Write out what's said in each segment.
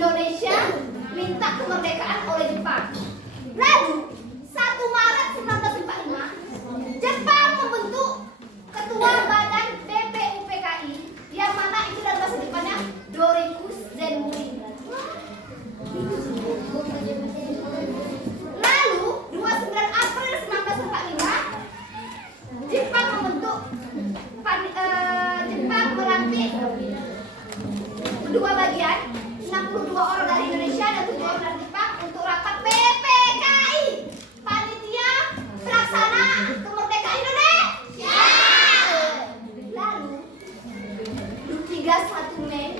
Indonesia minta kemerdekaan oleh Jepang. Lalu 1 Maret 1945 Jepang membentuk Ketua Badan BPUPKI yang mana itu dalam bahasa Jepangnya Doriku Zenmuri. Lalu 29 April 1945 Jepang membentuk Jepang melantik 2 bagian, 62 orang dari Indonesia dan 7 orang dari Jepang untuk rapat PPKI, panitia pelaksana kemerdekaan Indonesia. Lalu 31 Mei,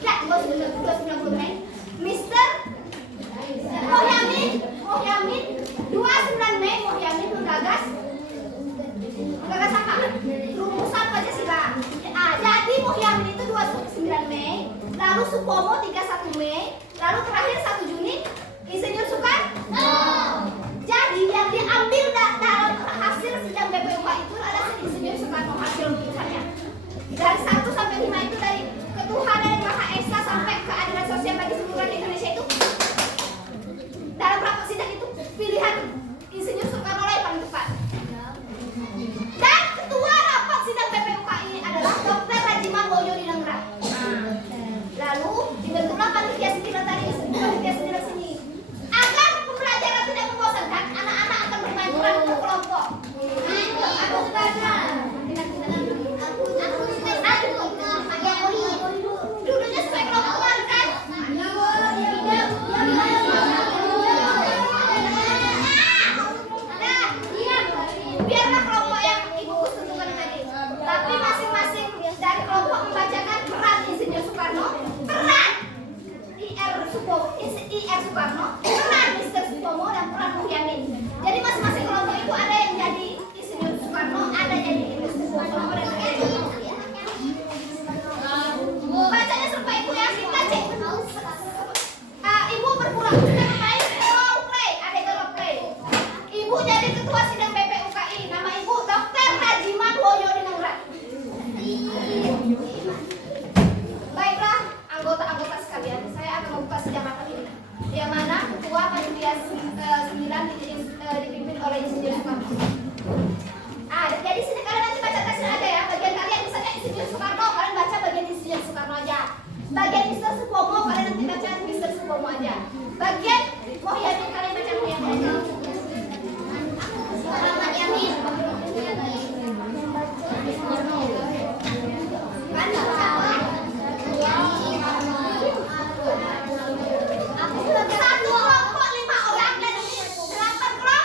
ya 29 Mei, Mister Mohyamin 29 Mei Mohyamin menggagas apa? Rumusan Pancasila. Jadi Mohyamin itu 29 Mei, lalu Supomo 31 Mei, lalu terakhir 1 Juni Insinyur Soekarno. Jadi yang diambil dalam hasil sidang BPUK itu adalah Insinyur Soekarno hasil putusannya. Dari 1 sampai 5 itu dari ketuhanan yang Maha Esa sampai keadilan sosial bagi seluruh rakyat Indonesia itu. Dalam rapat sidang itu pilihan Insinyur Soekarno lah yang paling tepat. Dan ketua rapat sidang BPUKI ini adalah Dr. Rajiman Woyodiningrat. Lalu dibentuklah panitia sembilan tadi, panitia sembilan sini. Agar pembelajaran tidak membosankan, anak-anak akan bermain peran untuk kelompok. Duduknya sesuai kelompok kemarin kan? Biarlah kelompok yang Ibu Kus tentukan tadi. Tapi masing-masing dari kelompok membacakan peran Insinyur Soekarno, peran IR Soekarno, peran Mister Supomo, dan peran Mohyamin. Jadi masing-masing kelompok itu ada yang jadi Insinyur Soekarno, ada yang jadi Mister Supomo, dan bacanya serba Ibu ya, kita cek. Ibu berpura-pura main role play, adegan role play. Ibu jadi ketua sidang BPUKI, nama Ibu Dr. Rajiman Woyodiningrat. Baiklah, anggota-anggota sekalian, saya akan membuka sidang rapat ini. Yang mana ketua panitia 9 dipimpin oleh Insinyur Soekarno. Jadi sini kalian nanti baca tesnya aja ya. Bagian kalian misalnya Insinyur Soekarno, kalian baca bagian Insinyur Soekarno aja. Bagian Mister Supomo, kalian nanti baca Mister Supomo aja. Bagian Mohyamin, kalian baca Mohyamin aja. Selamat Yamin. Satu kelompok 5 orang dan 8 kelompok.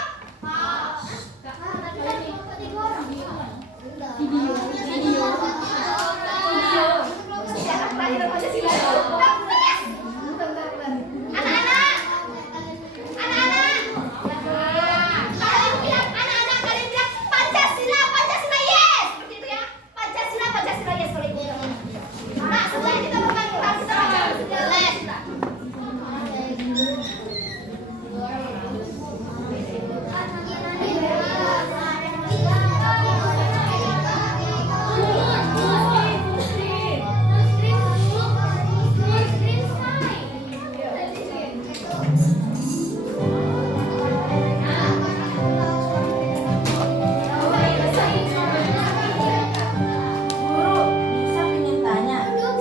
Sejarah kelahiran Pancasila. Anak-anak. Kalian bilang Pancasila yes. Seperti itu ya. Pancasila yes kalau Ibu. Nah, setelah kita bermain kita baca Pancasila.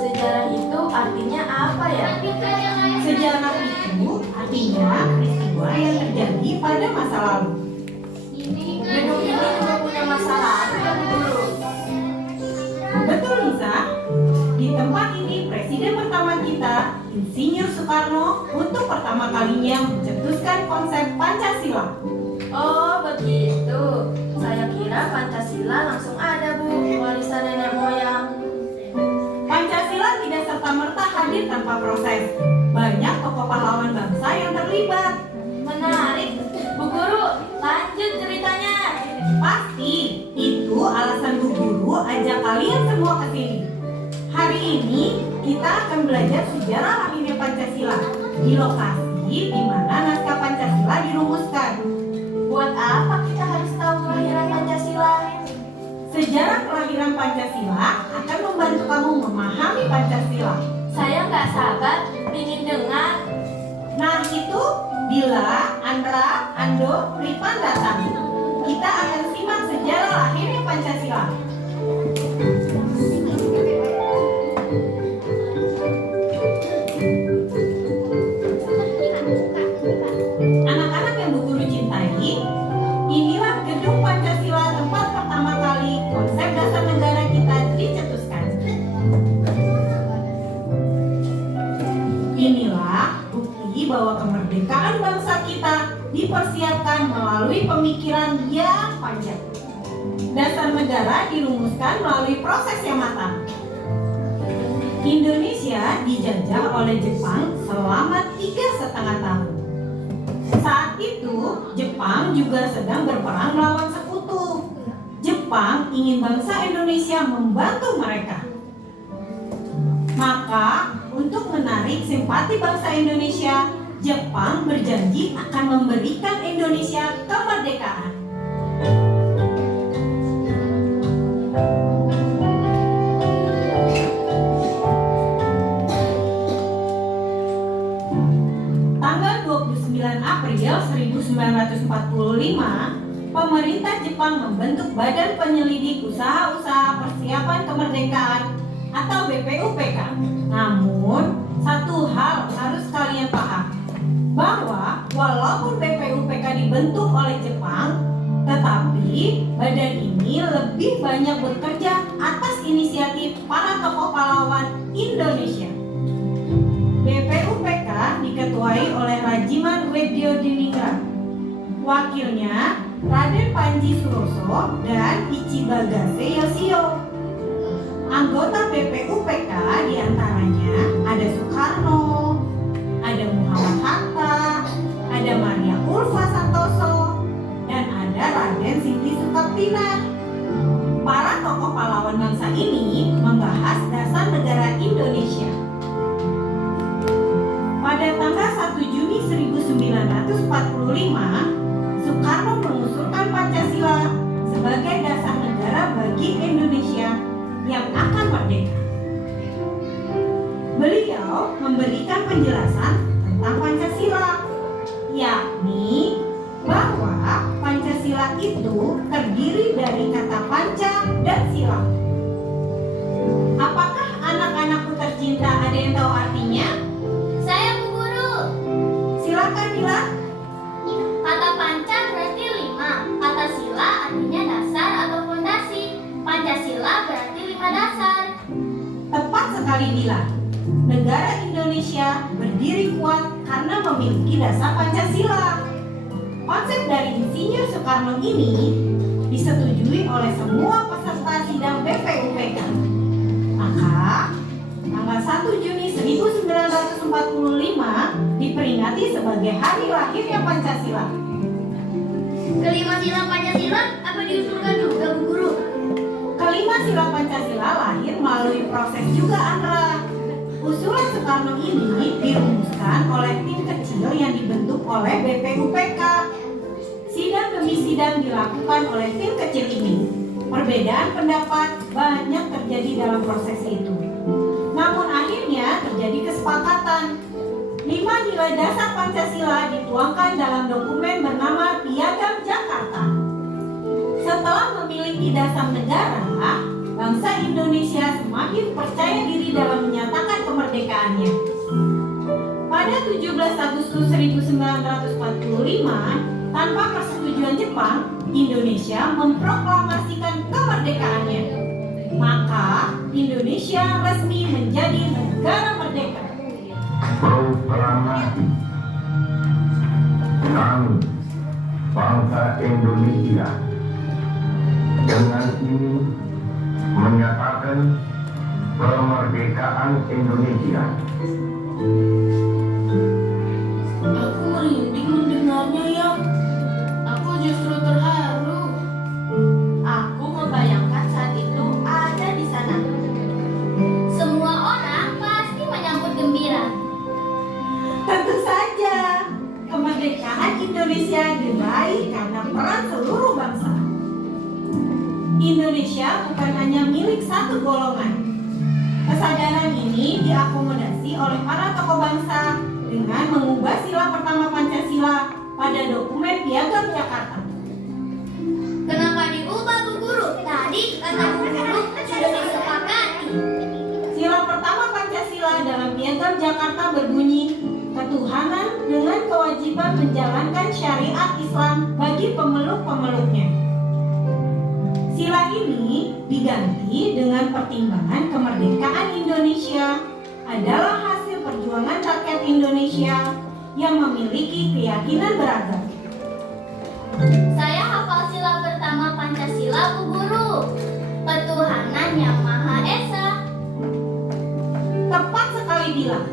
Sejarah itu artinya peristiwa yang terjadi pada masa lalu. Gedung ini juga punya masa lalu kan Guru? Betul Nisa, di tempat ini presiden pertama kita, Insinyur Soekarno, untuk pertama kalinya mencetuskan konsep Pancasila. Oh begitu, saya kira Pancasila langsung ada Bu, warisan nenek moyang. Pancasila tidak serta-merta hadir tanpa proses. Banyak tokoh pahlawan bangsa yang terlibat. Menarik, Bu Guru, lanjut ceritanya. Pasti, itu alasan Bu Guru ajak kalian semua ke sini. Hari ini kita akan belajar sejarah lahirnya Pancasila di lokasi di mana naskah Pancasila dirumuskan. Buat apa kita harus tahu kelahiran Pancasila? Sejarah kelahiran Pancasila akan membantu kamu memahami Pancasila. Saya nggak sabar ingin dengar. Nah itu, bila Andra, Ando, Ripan datang, kita akan simak sejarah lahirnya Pancasila. Anak-anak yang Bu Guru cintai, inilah gedung Pancasila tempat pertama kali konsep dasar negara kita dicetuskan. Inilah bukti bahwa kemerdekaan bangsa kita dipersiapkan melalui pemikiran yang panjang. Dasar negara dirumuskan melalui proses yang matang. Indonesia dijajah oleh Jepang selama 3,5 tahun. Saat itu, Jepang juga sedang berperang melawan sekutu. Jepang ingin bangsa Indonesia membantu mereka. Maka, untuk menarik simpati bangsa Indonesia, Jepang berjanji akan memberikan Indonesia kemerdekaan. Tanggal 29 April 1945, pemerintah Jepang membentuk Badan Penyelidik Usaha-Usaha Persiapan Kemerdekaan atau BPUPK. Namun, satu hal harus kalian paham, bahwa walaupun BPUPK dibentuk oleh Jepang, tetapi badan ini lebih banyak bekerja atas inisiatif para tokoh pahlawan Indonesia. BPUPK diketuai oleh Rajiman Weddiodiningrat. Wakilnya Raden Panji Suroso dan Ichibagase Yoshio. Anggota BPUPK diantaranya ada Soekarno, ada Muhammad Hatta, ada Maria Ulfa Santoso, dan ada Raden Sinti Sukaptina. Para tokoh pahlawan bangsa ini membahas dasar negara Indonesia. Pada tanggal 1 Juni 1945, Soekarno mengusulkan Pancasila sebagai dasar negara bagi Indonesia yang akan merdeka. Beliau memberikan penjelasan tentang Pancasila, yakni bahwa Pancasila itu terdiri dari kata panca dan sila. Apakah anak-anakku tercinta ada yang tahu artinya? Saya Bu Guru. Silakan Mila. Kata panca berarti 5. Kata sila artinya dasar atau fondasi. Pancasila berarti 5 dasar. Tepat sekali Mila. Negara Indonesia berdiri kuat karena memiliki dasar Pancasila. Konsep dari Insinyur Soekarno ini disetujui oleh semua peserta sidang BPUPK. Maka, tanggal 1 Juni 1945 diperingati sebagai hari lahirnya Pancasila. Kelima sila Pancasila apa diusulkan juga Bu Guru? Kelima sila Pancasila lahir melalui proses juga Andra. Usulan Soekarno ini dirumuskan oleh tim kecil yang dibentuk oleh BPUPK. Sidang demi sidang dilakukan oleh tim kecil ini. Perbedaan pendapat banyak terjadi dalam proses itu. Namun akhirnya terjadi kesepakatan. 5 nilai dasar Pancasila dituangkan dalam dokumen bernama Piagam Jakarta. Setelah memiliki dasar negara, bangsa Indonesia semakin percaya diri dalam menyatakan kemerdekaannya. Pada 17 Agustus 1945, tanpa persetujuan Jepang, Indonesia memproklamasikan kemerdekaannya. Maka, Indonesia resmi menjadi negara merdeka. Proklamasi kami bangsa Indonesia dengan ini menyatakan kemerdekaan Indonesia. Aku merinding mendengarnya ya. Aku justru terharu. Aku membayangkan saat itu ada di sana. Semua orang pasti menyambut gembira. Tentu saja, kemerdekaan Indonesia diraih karena peran seluruh bangsa. Indonesia bukan hanya milik satu golongan. Kesadaran ini diakomodasi dilandasi oleh para tokoh bangsa dengan mengubah sila pertama Pancasila pada dokumen Piagam Jakarta. Kenapa diubah Bu Guru? Tadi kata Bu Guru sudah disepakati. Sila pertama Pancasila dalam Piagam Jakarta berbunyi, ketuhanan dengan kewajiban menjalankan syariat Islam bagi pemeluk-pemeluknya. Sila ini diganti dengan pertimbangan kemerdekaan Indonesia adalah hasil perjuangan rakyat Indonesia yang memiliki keyakinan beragam. Saya hafal sila pertama Pancasila Bu Guru. Ketuhanan yang Maha Esa. Tepat sekali bilang.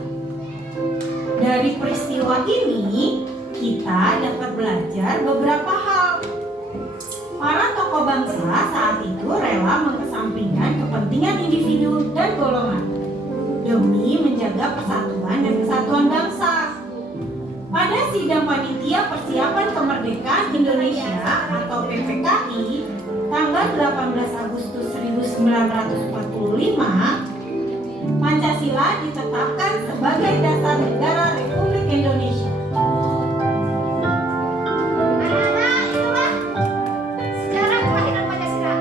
Dari peristiwa ini, kita dapat belajar beberapa hal. Para tokoh bangsa saat itu rela mengesampingkan kepentingan individu dan golongan demi menjaga persatuan dan kesatuan bangsa. Pada sidang panitia persiapan kemerdekaan Indonesia atau PPKI tanggal 18 Agustus 1945, Pancasila ditetapkan sebagai dasar negara Republik Indonesia. Anak-anak, itulah sejarah kelahiran Pancasila.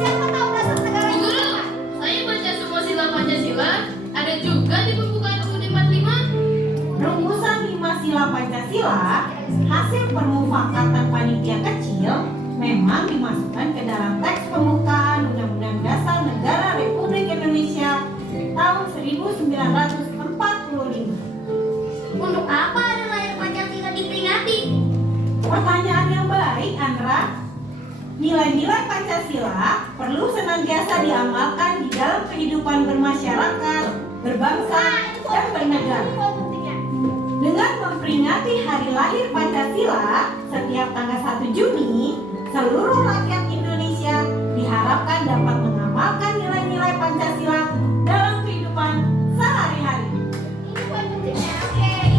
Siapa tahu dasar negara itu apa? Saya baca semua sila Pancasila, ada juga di pembukaan UUD 45. Rumusan 5 sila Pancasila hasil permufakatan panitia kecil memang dimasukkan ke dalam teks pembukaan Undang-Undang Dasar Negara Republik Indonesia tahun 1945. Untuk apa ada lahir Pancasila diperingati? Pertanyaan yang baik, Andra. Nilai-nilai Pancasila perlu senantiasa diamalkan di dalam kehidupan bermasyarakat, berbangsa, dan bernegara. Dengan memperingati hari lahir Pancasila setiap tanggal 1 Juni, seluruh rakyat Indonesia diharapkan dapat mengamalkan nilai-nilai Pancasila dalam kehidupan sehari-hari. Ini poin pentingnya. Oke.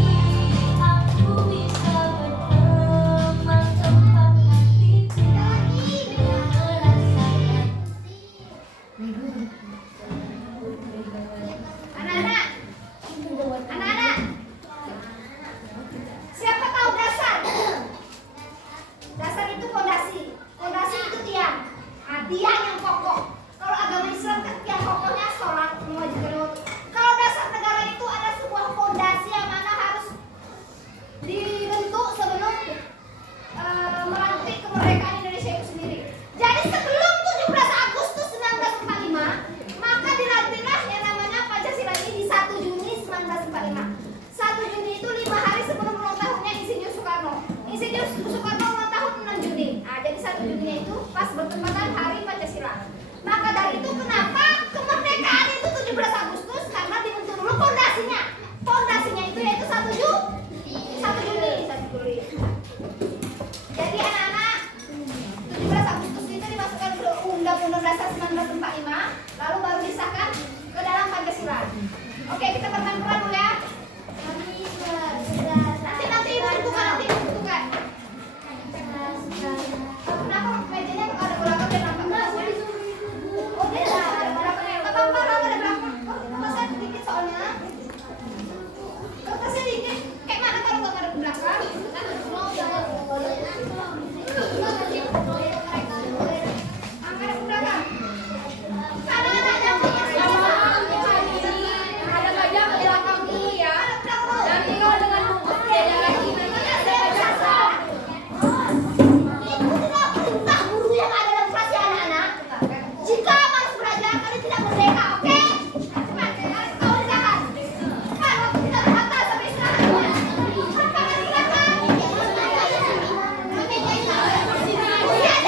Aku bisa berteman tempat hati lagi dengan merasakan. Anak-anak. Anak-anak. Siapa tahu dasar? Dasar itu fondasi. Fondasi itu tiang. Nah, tiang yang kokoh. Kalau agama Islam kan tiang kokohnya sholat, mewajibkan wudhu. Kalau dasar negara itu ada sebuah fondasi yang mana harus dibentuk sebelum melantik kemerdekaan Indonesia itu sendiri. Jadi sebelum 17 Agustus 1945, maka dilantiklah yang namanya Pancasila ini di 1 Juni 1945. 1 Juni itu 5 hari sebelum ulang tahunnya Insinyur Soekarno. Insinyur Soekarno ulang tahun 6 Juni. Nah, jadi 1 Juni itu pas bertepatan hari Pancasila. Maka dari itu kenapa kemerdekaan itu 17 Agustus? Karena dibentuk dulu fondasinya. Fondasinya itu yaitu 1 Juni. Jadi anak-anak, 17 Agustus itu dimasukkan ke Undang-Undang Dasar 1945, lalu baru disahkan ke dalam Pancasila. Oke, kita bermain-main dulu ya. Nanti ibu tentukan. Kenapa mejanya ada berapa dan nampak? Oh, dia ada berapa? Ada berapa? Kertasnya sedikit soalnya. Kertasnya dikit. Kayak mana kalau nggak ada belakang? Angkat ke belakang. Anak-anak yang punya ada gajah ke belakang dulu ya. Nanti kalau dengan oke lagi. Itu tidak perintah guru yang ada dalam kelas ya anak-anak. Jika malas belajar, kalian tidak merdeka, oke? Cepat, kau silakan. Cepat, waktu kita berhata sampai istirahat. Cepat, silakan. Iya,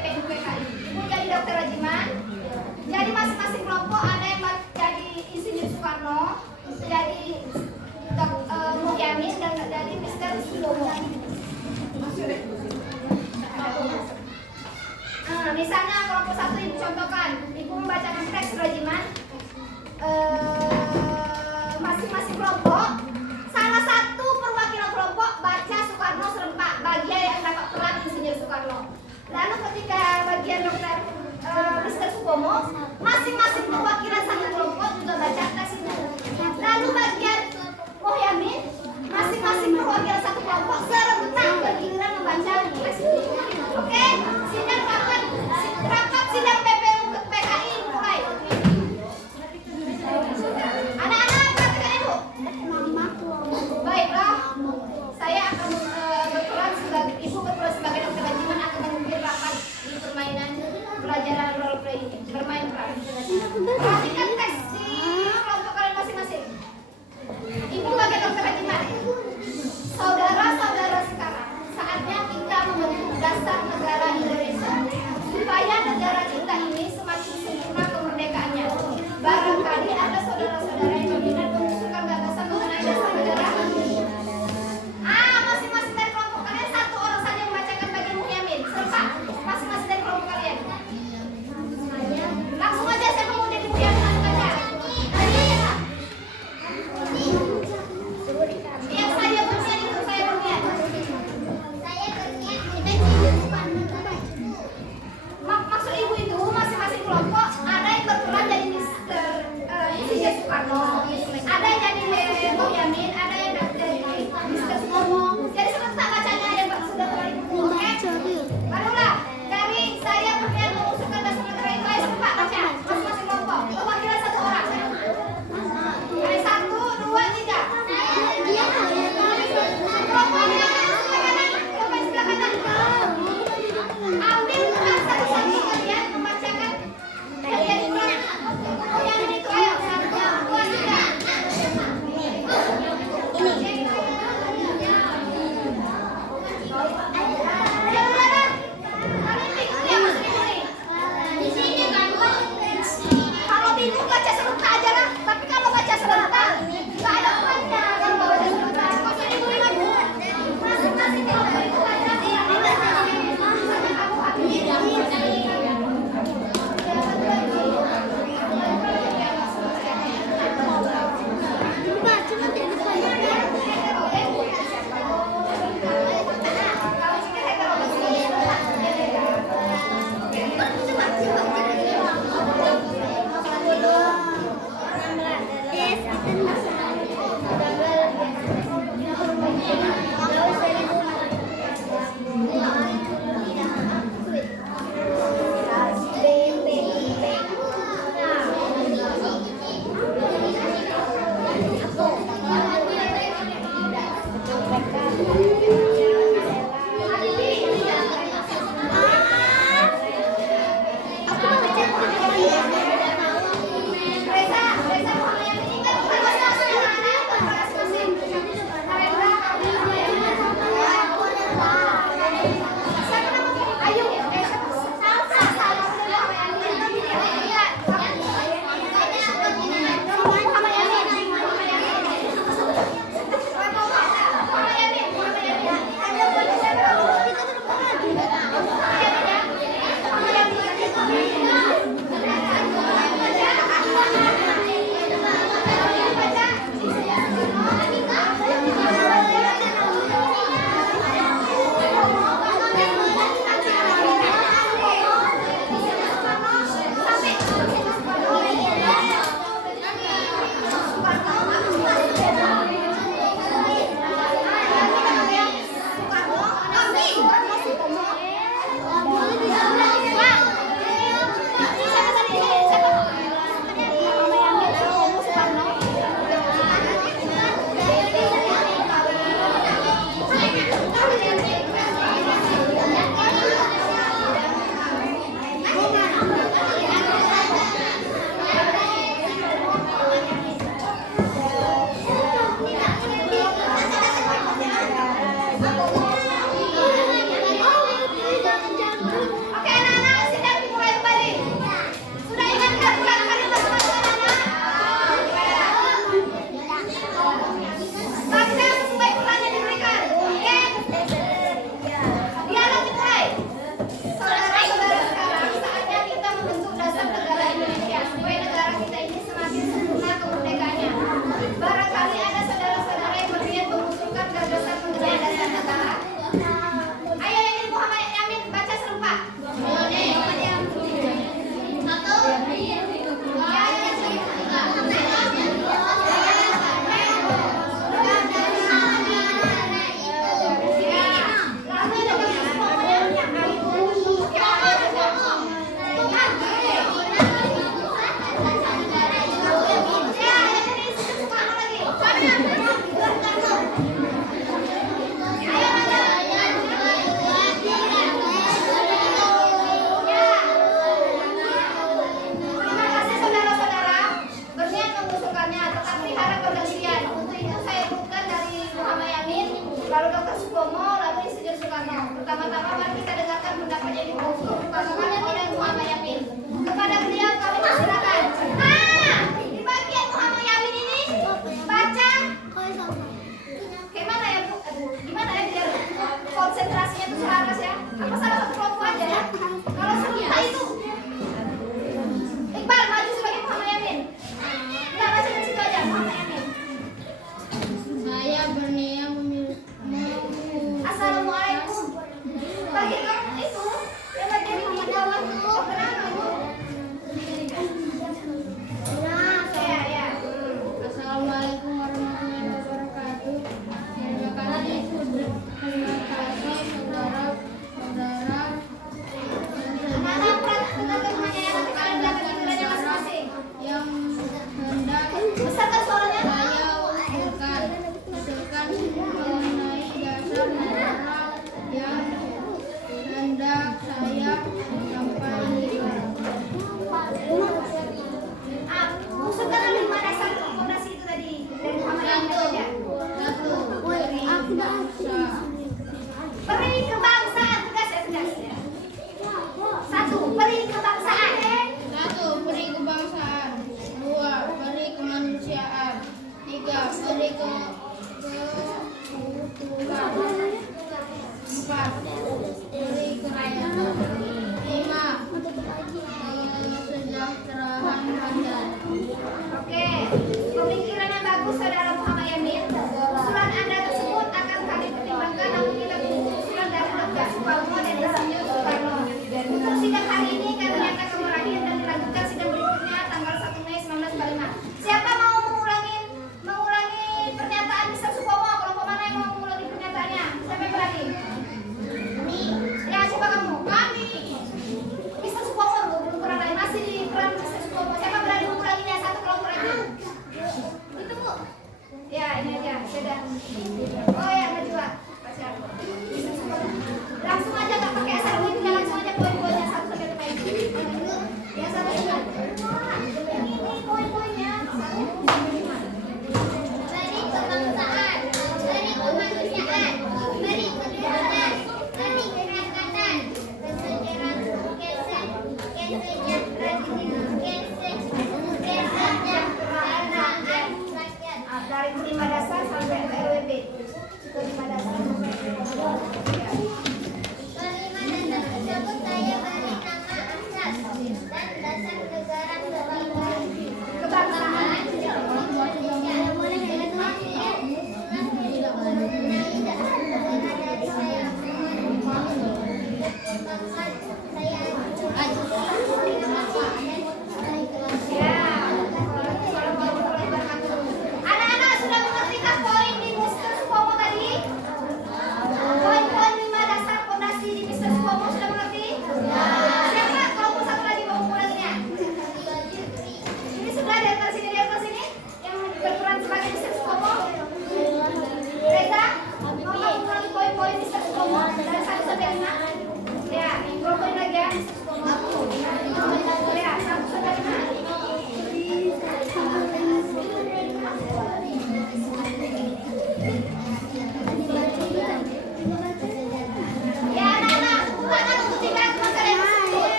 PPUPKI. Ibu jadi dokter Rajiman. Jadi masing-masing kelompok ada yang jadi Insinyur Soekarno, jadi Muhyamin, dan jadi Mister Sudomo. Misalnya kelompok 1 ibu contohkan, ibu membacakan teks Rajiman. Masing-masing kelompok, salah satu perwakilan kelompok baca Soekarno serempak bagian yang dapat peran Insinyur Soekarno. Lalu ketika bagian dokter Mister Subomo, masing-masing perwakilan satu kelompok juga baca teks itu. Lalu bagian Muhyamin, masing-masing perwakilan satu kelompok serentak bergiliran membaca teks itu. Oke, sidang rapat sidang PPUPKI mulai. Anak-anak perhatikan ibu. Baiklah, saya akan berperan sebagai ibu berperan sebagai dokter Rajiman akan memimpin rapat di permainan pelajaran role play ini. Bermain peran. Perhatikan teks di kelompok kalian masing-masing. Ibu sebagai dokter Rajiman. Saudara-saudara sekarang, saatnya kita membentuk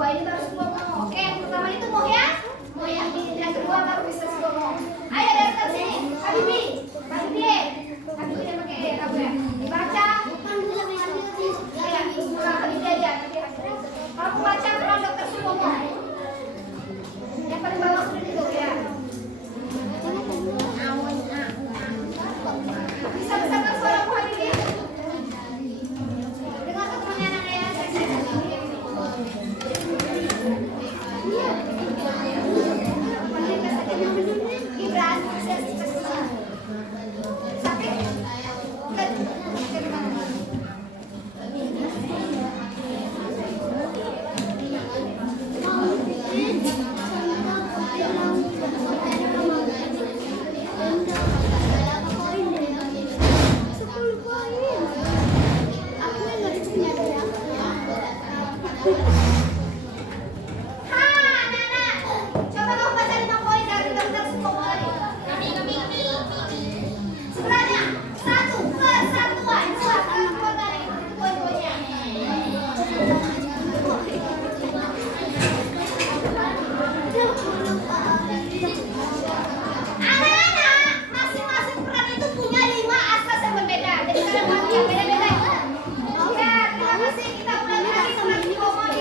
dua ini baru Sukomo. Oke, yang pertama itu Mohyang. Yang kedua baru Mr. Sukomo. Ayo dari atas sini, Habibi. Habibi yang pakai E, kamu ya. Dibaca. Ayo, pulang Habibi aja. Kamu baca peran Dr. Sukomo. Yang paling bawah sudah itu ya. Bisa besarkan suaramu Habibi. Dengar temannya anaknya ya. Gibran, sakit? Coba kamu baca 5 poin dari Dr. Sukomo tadi. Sebenarnya 1 persatuan, 2 keluar dari poin-poinnya. Anak-anak, masing-masing peran itu punya 5 asas yang berbeda. Jadi kalian buat yang beda-beda. Oke, terima kasih. Kita ulangi lagi Dr. Sukomo di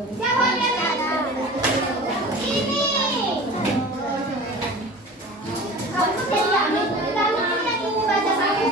Jawabannya ini. Kamu jadi amin. Lalu kita ingin baca satu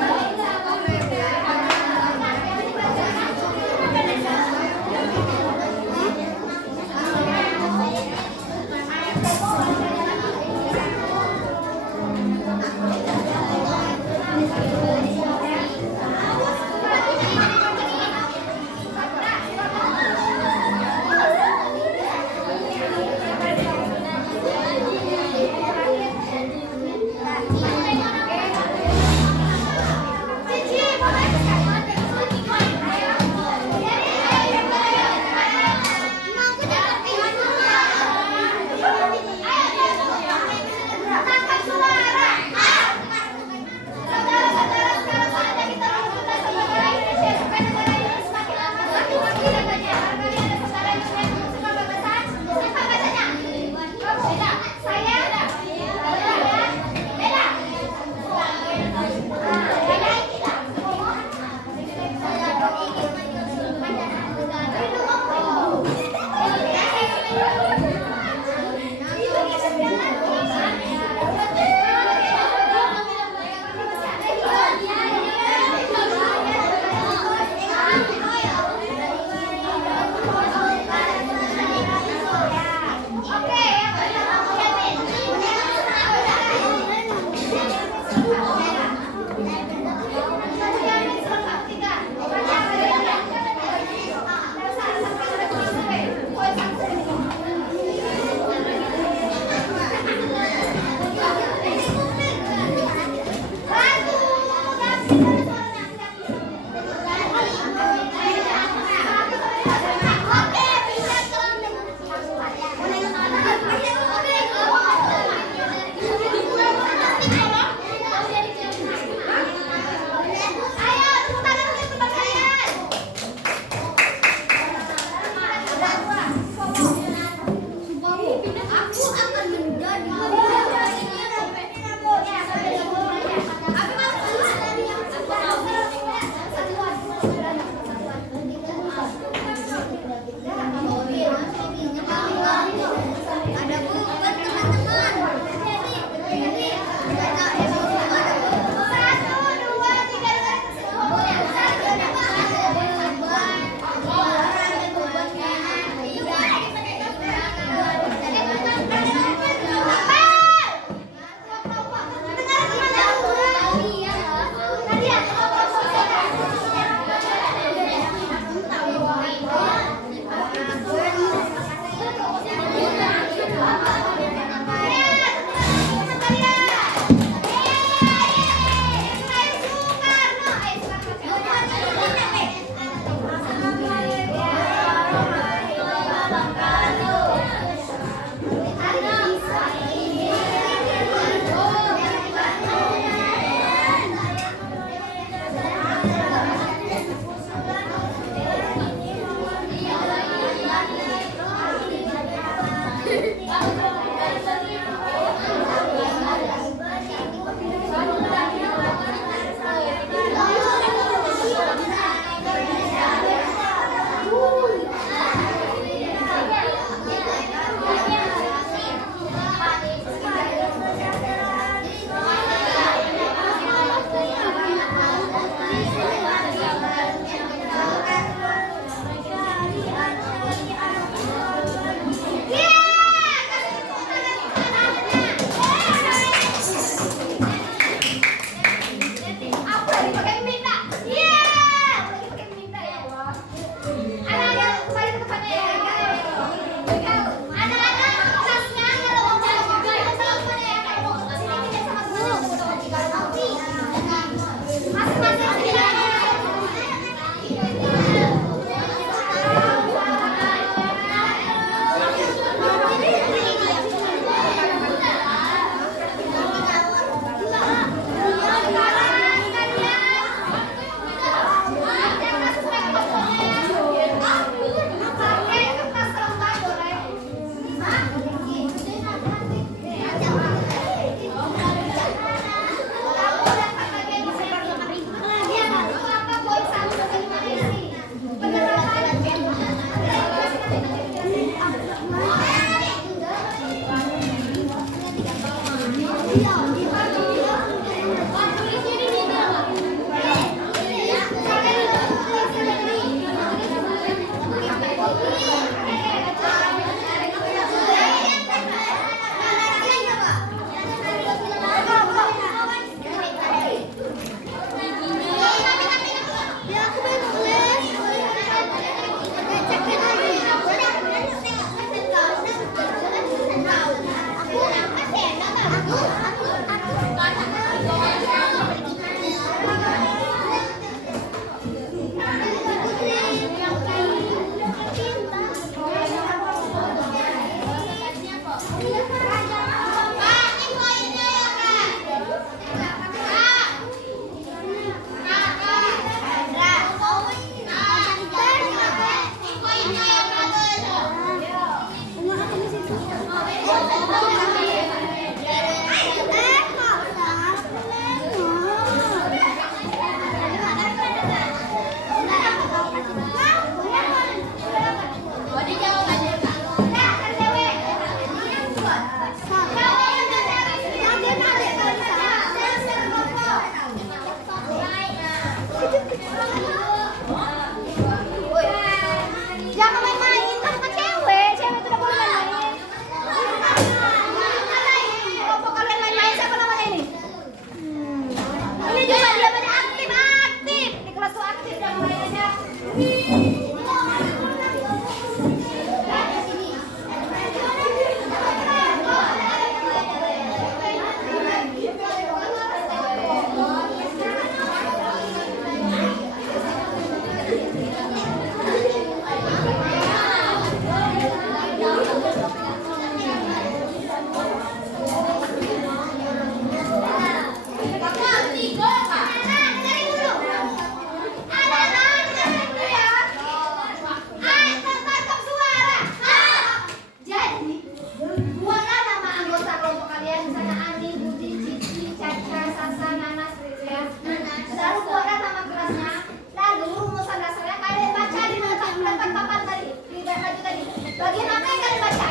Bagian apa yang kalian baca?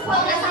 Sekolah